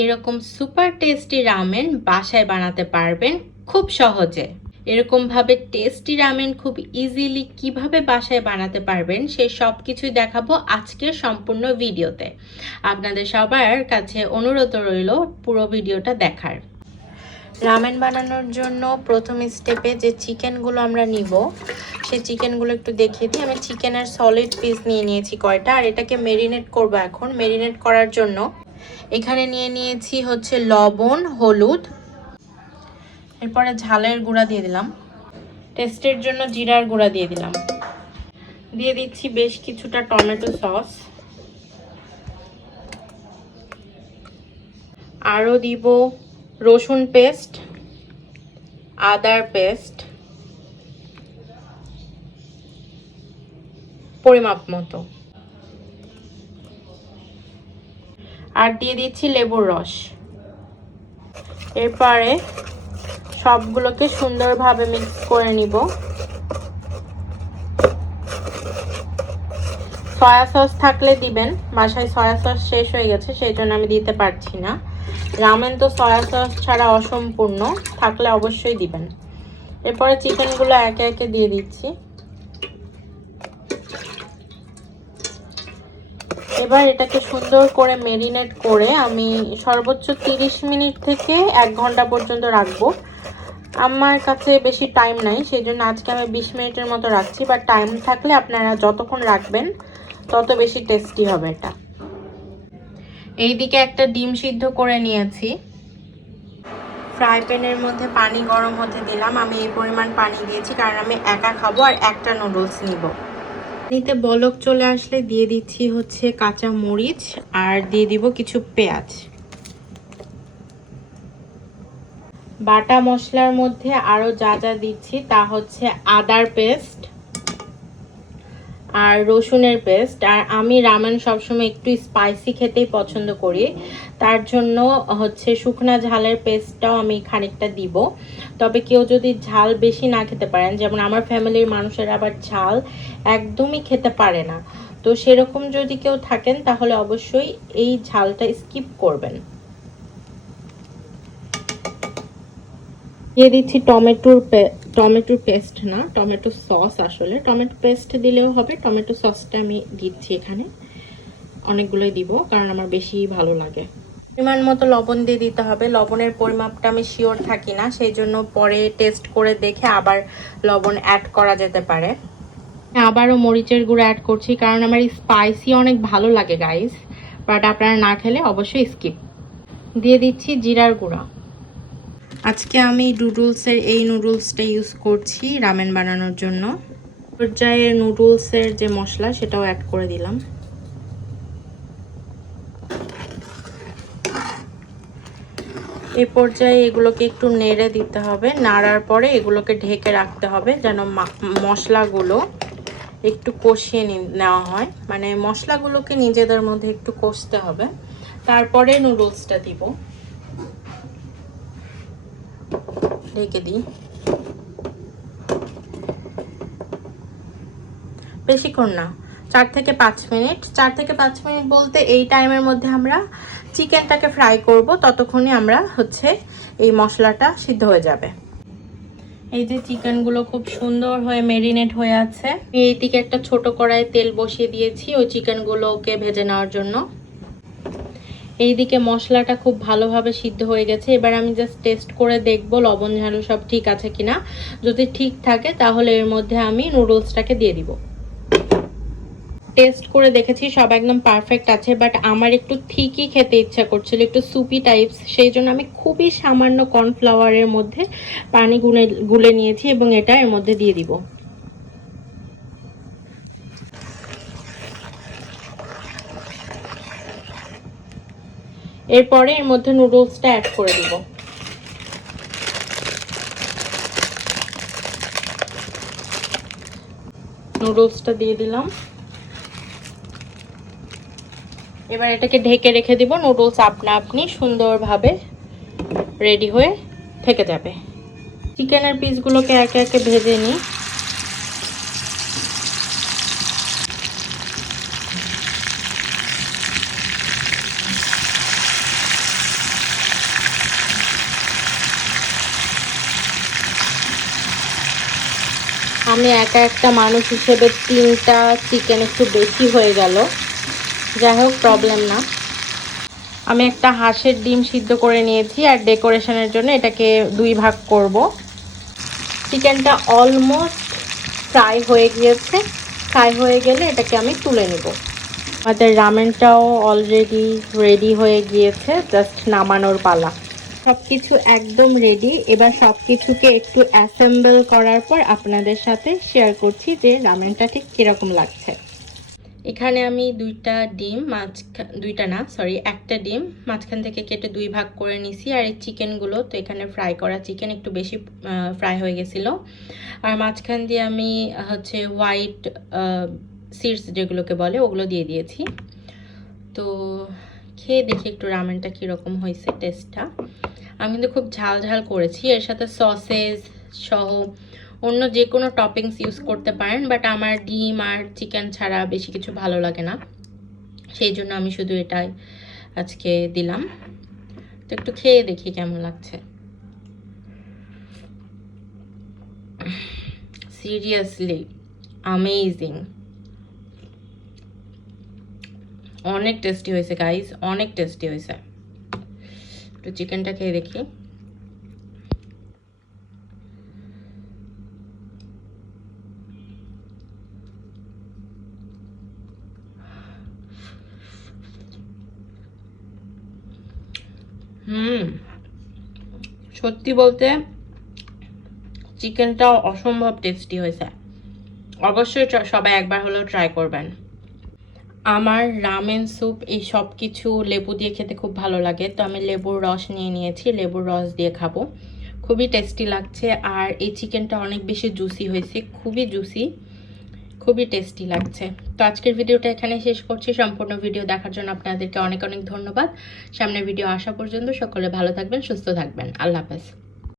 এরকম super tasty ramen বাসায় বানাতে পারবেন খুব সহজে। এরকমভাবে টেস্টি রামেন খুব ইজিলি কিভাবে বাসায় বানাতে পারবেন সে সব কিছুই দেখাবো আজকের সম্পূর্ণ ভিডিওতে। আপনাদের সবার কাছে অনুরোধ রইল পুরো ভিডিওটা দেখার। রামেন বানানোর জন্য প্রথম স্টেপে যে চিকেনগুলো আমরা নিব সেই চিকেনগুলো একটু দেখিয়ে দিই। আমি চিকেনের সলিড পিস নিয়ে নিয়েছি কয়টা, আর এটাকে মেরিনেট করব। এখন মেরিনেট করার জন্য এখানে নিয়ে নিয়েছি হচ্ছে লবণ, হলুদ, এরপরে ঝালের গুঁড়া দিয়ে দিলাম, টেস্টের জন্য জিরার গুঁড়া দিয়ে দিলাম, দিয়ে দিচ্ছি বেশ কিছুটা টমেটো সস, আরও দিব রসুন পেস্ট, আদার পেস্ট পরিমাপ মতো, আর দিয়ে দিচ্ছি লেবুর রস। এরপরে সবগুলোকে সুন্দরভাবে মিক্স করে নিব। সয়া সস থাকলে দিবেন, বাসায় সয়া সস শেষ হয়ে গেছে সেই জন্য আমি দিতে পারছি না। রামেন তো সয়া সস ছাড়া অসম্পূর্ণ, থাকলে অবশ্যই দিবেন। এরপরে চিকেনগুলো একে একে দিয়ে দিচ্ছি। এবার এটাকে সুন্দর করে মেরিনেট করে আমি সর্বোচ্চ 30 মিনিট থেকে 1 ঘন্টা পর্যন্ত রাখবো। আমার কাছে বেশি টাইম নাই সেই জন্য আজকে আমি 20 মিনিটের মতো রাখছি, বাট টাইম থাকলে আপনারা যতক্ষণ রাখবেন তত বেশি টেস্টি হবে এটা। এইদিকে একটা ডিম সিদ্ধ করে নিয়েছি, ফ্রাই প্যানের মধ্যে পানি গরম হতে দিলাম। আমি এই পরিমাণ পানি দিয়েছি কারণ আমি একা খাবো আর একটা নুডলস নিব। পানিতে বলক চলে আসলে দিয়ে দিচ্ছি হচ্ছে কাঁচা মরিচ, আর দিয়ে দিব কিছু পেঁয়াজ। বাটা মশলার মধ্যে আরও যা যা দিচ্ছি তা হচ্ছে আদার পেস্ট আর রসুনের পেস্ট। আর আমি রামেন সবসময় একটু স্পাইসি খেতেই পছন্দ করি, তার জন্য হচ্ছে শুকনা ঝালের পেস্টটাও আমি খানিকটা দিব। তবে কেউ যদি ঝাল বেশি না খেতে পারেন, যেমন আমার ফ্যামিলির মানুষের আবার ঝাল একদমই খেতে পারে না, তো সেরকম যদি কেউ থাকেন তাহলে অবশ্যই এই ঝালটা স্কিপ করবেন। দিয়ে দিচ্ছি টমেটোর পেস্ট না, টমেটো সস। আসলে টমেটো পেস্ট দিলেও হবে, টমেটো সসটা আমি দিচ্ছি এখানে অনেকগুলোই দিব কারণ আমার বেশি ভালো লাগে। পরিমাণ মতো লবণ দিয়ে দিতে হবে। লবণের পরিমাপটা আমি শিওর থাকি না, সেই জন্য পরে টেস্ট করে দেখে আবার লবণ অ্যাড করা যেতে পারে। আবারও মরিচের গুঁড়ো অ্যাড করছি কারণ আমার স্পাইসি অনেক ভালো লাগে গাইস, বাট আপনারা না খেলে অবশ্যই স্কিপ। দিয়ে দিচ্ছি জিরার গুঁড়া। আজকে আমি এই নুডলসটা ইউজ করছি রামেন বানানোর জন্য। পর্যায়ে নুডলসের যে মশলা সেটাও অ্যাড করে দিলাম। এই পর্যায়ে এগুলোকে একটু নেড়ে দিতে হবে, নাড়ার পরে এগুলোকে ঢেকে রাখতে হবে যেন মশলাগুলো একটু কষিয়ে নেওয়া হয়, মানে মশলাগুলোকে নিজেদের মধ্যে একটু কষতে হবে। তারপরে নুডলসটা দিব, ঢেকে দিই। বেশিক্ষণ না, 4 থেকে 5 মিনিট। 4 থেকে 5 মিনিট বলতে এই টাইমের মধ্যে আমরা চিকেনটাকে ফ্রাই করব, ততক্ষণে আমরা হচ্ছে এই মশলাটা সিদ্ধ হয়ে যাবে। এই যে চিকেনগুলো খুব সুন্দর হয়ে মেরিনেট হয়ে আছে। এইদিকে একটা ছোট কড়াইয়ে তেল বসিয়ে দিয়েছি ওই চিকেনগুলোকে ভেজে নেওয়ার জন্য। এইদিকে মশলাটা খুব ভালোভাবে সিদ্ধ হয়ে গেছে। এবার আমি জাস্ট টেস্ট করে দেখবো লবণ ঝাল সব ঠিক আছে কিনা। যদি ঠিক থাকে তাহলে এর মধ্যে আমি নুডলসটাকে দিয়ে দিব। টেস্ট করে দেখেছি সব একদম পারফেক্ট আছে, বাট আমার একটু থিকই খেতে ইচ্ছা করছিল, একটু সুপি টাইপস, সেই জন্য আমি খুবই সামান্য কর্নফ্লাওয়ারের মধ্যে পানি গুলে নিয়েছি এবং এটা এর মধ্যে দিয়ে দিব। এরপরে এর মধ্যে নুডলসটা অ্যাড করে দিব। নুডলসটা দিয়ে দিলাম। এবার এটাকে ঢেকে রেখে দিব। নুডলস আপনা আপনি সুন্দরভাবে রেডি হয়ে থেকে যাবে। চিকেনের পিসগুলোকে একে একে ভেজে নিই। আমি একা একটা মানুষ হিসেবে 3টা চিকেন একটু বেশি হয়ে গেল, যাই হোক প্রবলেম না। আমি একটা হাঁসের ডিম সিদ্ধ করে নিয়েছি আর ডেকোরেশনের জন্য এটাকে 2 ভাগ করব। চিকেনটা অলমোস্ট ফ্রাই হয়ে গিয়েছে, ফ্রাই হয়ে গেলে এটাকে আমি তুলে নেব। আমাদের রামেনটাও অলরেডি রেডি হয়ে গিয়েছে, জাস্ট নামানোর পালা। সব কিছু একদম রেডি। এবার সব কিছুকে একটু অ্যাসেম্বল করার পর আপনাদের সাথে শেয়ার করছি যে রামেনটা ঠিক কীরকম লাগছে। এখানে আমি একটা ডিম মাঝখান থেকে কেটে 2 ভাগ করে নিছি। আর এই চিকেনগুলো তো এখানে ফ্রাই করা চিকেন একটু বেশি ফ্রাই হয়ে গেছিল। আর মাঝখান দিয়ে আমি হচ্ছে হোয়াইট সিডস যেগুলোকে বলে ওগুলো দিয়ে দিয়েছি। তো খেয়ে দেখি একটু রামেনটা কীরকম হয়েছে টেস্টটা। আমি কিন্তু খুব ঝাল ঝাল করেছি, এর সাথে সসেজ সহ অন্য যে কোনো টপিংস ইউজ করতে পারেন, বাট আমার ডিম আর চিকেন ছাড়া বেশি কিছু ভালো লাগে না, সেই জন্য আমি শুধু এটাই আজকে দিলাম। তো একটু খেয়ে দেখি কেমন লাগছে। সিরিয়াসলি অ্যামেজিং, অনেক টেস্টি হয়েছে গাইস, অনেক টেস্টি হয়েছে। একটু চিকেনটা খেয়ে দেখি। সত্যি বলতে চিকেনটা অসম্ভব টেস্টি হয়েছে। অবশ্যই সবাই একবার হলেও ট্রাই করবেন। আমার রামেন স্যুপ এই সব কিছু লেবু দিয়ে খেতে খুব ভালো লাগে, তো আমি লেবুর রস নিয়ে নিয়েছি, লেবুর রস দিয়ে খাবো। খুবই টেস্টি লাগছে। আর এই চিকেনটা অনেক বেশি জুসি হয়েছে, খুবই জুসি, খুবই টেস্টি লাগছে। তো আজকের ভিডিওটা এখানে শেষ করছি। সম্পূর্ণ ভিডিও দেখার জন্য আপনাদেরকে অনেক অনেক ধন্যবাদ। সামনের ভিডিও আসা পর্যন্ত সকলে ভালো থাকবেন, সুস্থ থাকবেন। আল্লাহ হাফেজ।